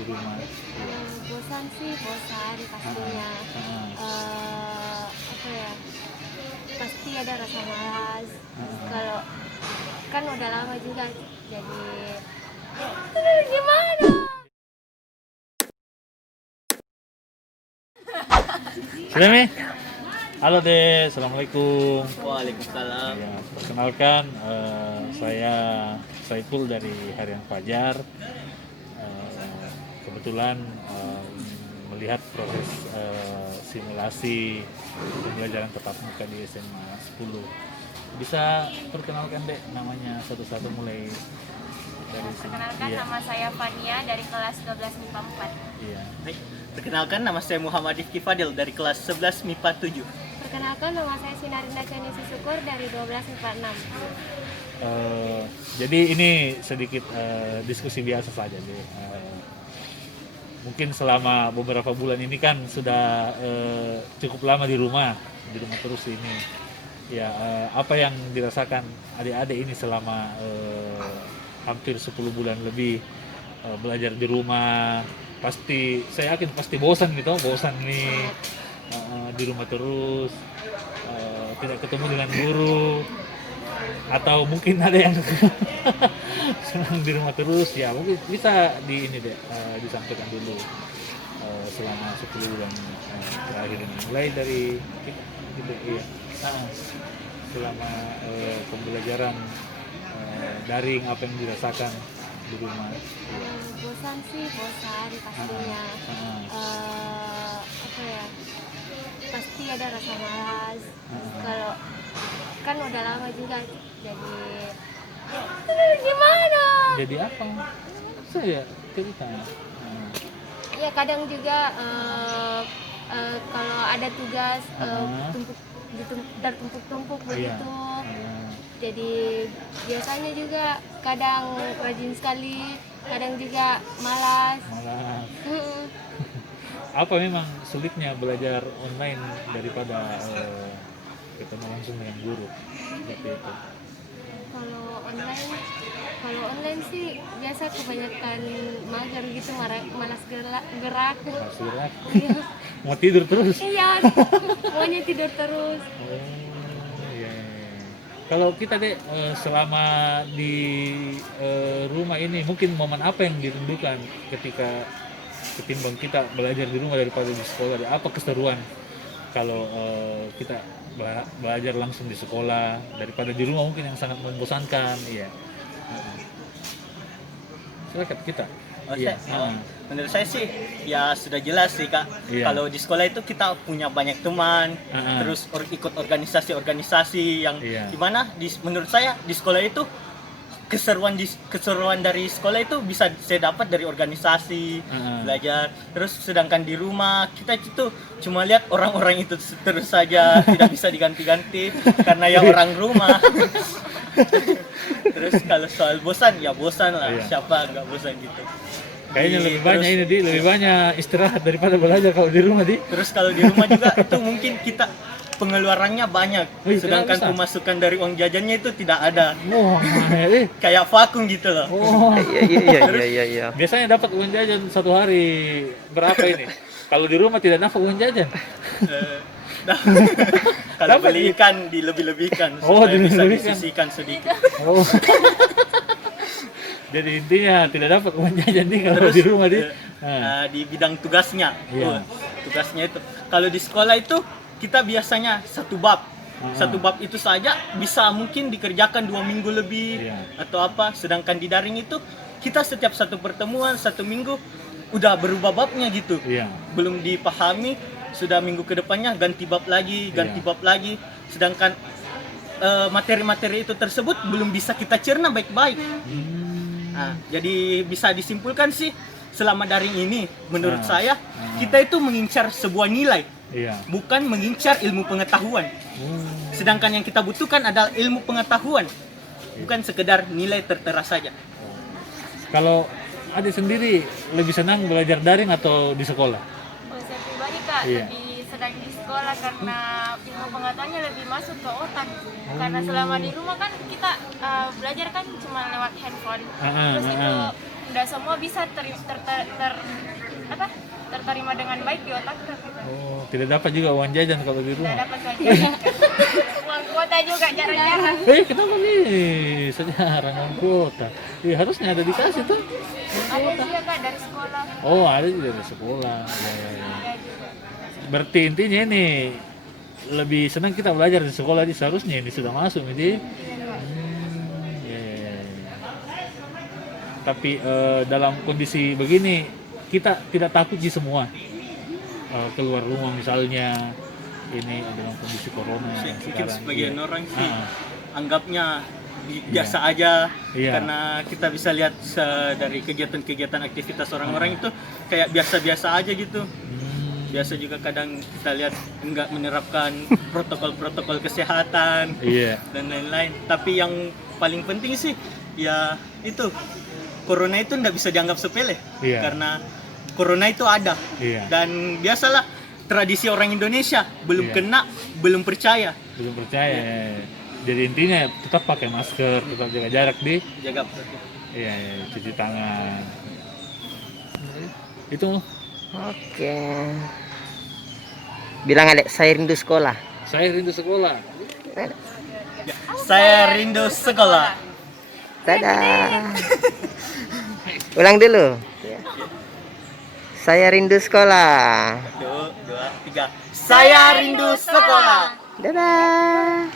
di rumah? Bosan sih, bosan pastinya. Apa ya? Pasti ada rasa malas. Kalau kan udah lama juga, jadi gimana? Sudah Mi? Halo Dek, Assalamualaikum. Waalaikumsalam. Ya, perkenalkan saya Saiful dari Harian Fajar. Kebetulan melihat proses simulasi pembelajaran tatap muka di SMA 10. Bisa perkenalkan Dek namanya satu-satu mulai dari sini. Perkenalkan, Iya. nama saya Fania dari kelas 12 MIPA 4. Iya. Baik, perkenalkan nama saya Muhammad Rifki Fadil dari kelas 11 MIPA 7. Perkenalkan, nama saya Sinarinda Chanisi Syukur dari 12 MIPA 6. Jadi ini sedikit diskusi biasa saja deh. Mungkin selama beberapa bulan ini kan sudah cukup lama di rumah terus ini. Ya, apa yang dirasakan adik-adik ini selama hampir 10 bulan lebih belajar di rumah? Pasti, saya yakin pasti bosan gitu, bosan nih di rumah terus, tidak ketemu dengan guru, atau mungkin ada yang senang di rumah terus. Ya mungkin bisa di ini deh disampaikan dulu selama 10 bulan terakhir ini, mulai dari gitu iya. Selama pembelajaran daring, apa yang dirasakan di rumah? Bosan sih, bosan pastinya. Apa ya? Pasti ada rasa malas. Kalau kan udah lama juga, jadi gimana? Jadi apa? Saya cerita. Ya kadang juga kalau ada tugas tertumpuk-tumpuk begitu. Jadi biasanya juga kadang rajin sekali, kadang juga malas. Apa memang sulitnya belajar online daripada ketemu langsung dengan guru seperti itu? Kalau online sih biasa kebanyakan mager gitu, malas gerak. Mas gerak. Iya. Mau tidur terus? Iya, maunya tidur terus. Iya. Kalau kita deh selama di rumah ini, mungkin momen apa yang dirindukan ketika ketimbang kita belajar di rumah daripada di sekolah? Apa keseruan kalau kita belajar langsung di sekolah daripada di rumah, mungkin yang sangat membosankan? Iya. Silakan kita. Menurut saya sih ya sudah jelas sih Kak. Iya. Kalau di sekolah itu kita punya banyak teman, terus ikut organisasi-organisasi yang dimana menurut saya di sekolah itu keseruan dari sekolah itu bisa saya dapat dari organisasi, belajar. Terus sedangkan di rumah kita itu cuma lihat orang-orang itu terus saja, tidak bisa diganti-ganti karena ya orang rumah. Terus kalau soal bosan ya bosan lah, siapa nggak bosan gitu. Kayaknya lebih banyak lebih banyak istirahat daripada belajar kalau di rumah Terus kalau di rumah juga itu mungkin kita pengeluarannya banyak, sedangkan pemasukan dari uang jajannya itu tidak ada. Kayak vakum gitu loh. Iya. Biasanya dapat uang jajan satu hari berapa ini? Kalau di rumah tidak dapat uang jajan. Kalau beli ikan dilebih-lebihkan supaya bisa disisihkan sedikit. Jadi intinya tidak dapat uang jajan nih kalau di rumah di bidang tugasnya. Tugasnya itu kalau di sekolah itu kita biasanya satu bab itu saja bisa mungkin dikerjakan 2 minggu lebih atau apa. Sedangkan di daring itu kita setiap satu pertemuan 1 minggu udah berubah babnya gitu. Belum dipahami, sudah minggu kedepannya ganti bab lagi. Sedangkan materi-materi itu tersebut belum bisa kita cerna baik-baik. Nah, jadi bisa disimpulkan sih selama daring ini menurut saya kita itu mengincar sebuah nilai, bukan mengincar ilmu pengetahuan. Sedangkan yang kita butuhkan adalah ilmu pengetahuan, bukan sekedar nilai tertera saja. Kalau adik sendiri lebih senang belajar daring atau di sekolah? Kalau saya pribadi Kak, lebih senang di sekolah. sekolah karena ilmu pengetahuannya lebih masuk ke otak. Karena selama di rumah kan kita belajar kan cuma lewat handphone. Terus itu udah semua bisa terterima dengan baik di otak kita. Oh, tidak dapat juga uang jajan kalau di Tidak rumah. dapat saja. Uang kuota juga jarang-jarang. Kenapa nih sejarah uang kuota? Harusnya ada dikasih tuh. Ada juga Kak dari sekolah. Oh, ada juga dari sekolah. Ya, ya, ya. Ada juga. Berarti intinya ini lebih senang kita belajar di sekolah ini, seharusnya ini sudah masuk jadi. Ya, ya, ya. Tapi dalam kondisi begini kita tidak takut sih semua. Keluar rumah misalnya ini dalam kondisi corona yang Mungkin sekarang. sebagian Iya. orang sih anggapnya biasa aja, Iya. karena kita bisa lihat dari kegiatan-kegiatan aktivitas orang-orang itu kayak biasa-biasa aja gitu. Biasa juga kadang kita lihat enggak menerapkan protokol-protokol kesehatan Iya. dan lain-lain. Tapi yang paling penting sih ya itu, corona itu enggak bisa dianggap sepele. Iya. Karena corona itu ada. Iya. Dan biasalah tradisi orang Indonesia, belum Iya. kena, belum percaya. Belum percaya. Jadi intinya tetap pakai masker, tetap jaga jarak di. Jaga. Iya, iya, cuci tangan. Itu Oke. Bilang adek saya rindu sekolah. saya rindu sekolah. Ya, saya rindu sekolah. Dadah. Ulang dulu. Saya rindu sekolah. 1, 2, 3. Saya rindu sekolah. Dadah.